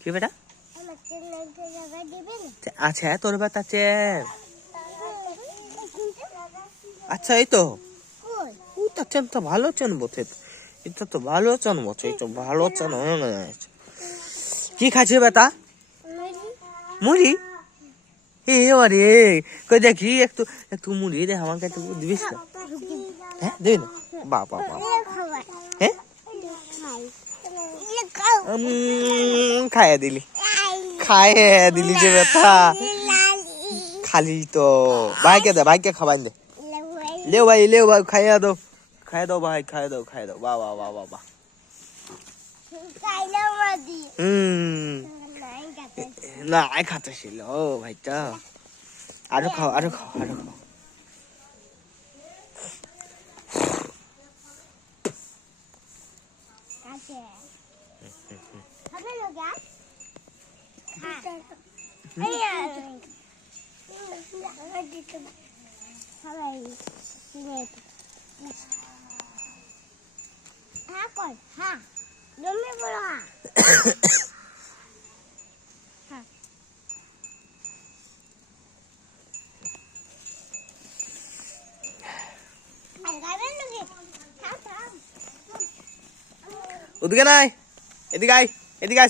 কি বেটা আচ্ছা তোর বেটা চেন আচ্ছা এই তো ওটা চেন তো ভালো চেন বটে এটা তো ভালো চেন বটে এটা ভালো চেন কি খাচ্ছে বেটা মুড়ি এবারে কই দেখি একটু একটু মুড়ি দে আমাকে একটু দিবিস না হ্যাঁ দিবি না বাবা হ্যাঁ খাইয়ে দিলি যে বেটা খালি তো ভাইকে খাবাই দে লেও ভাই খাইয়ে দাও ভাই খাইয়ে দাও বাহ বাহ না খাতে ছিল ভাইটা আরো খাও ওদিকে নাই এদিকে আয়